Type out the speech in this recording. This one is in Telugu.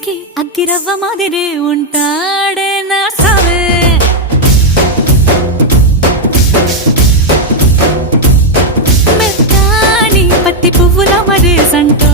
ఇంటికి అగ్గిరవ్వ మాదిరే ఉంటాడే నా సావే. మెత్తాని పత్తి పువ్వుల మరే సంటో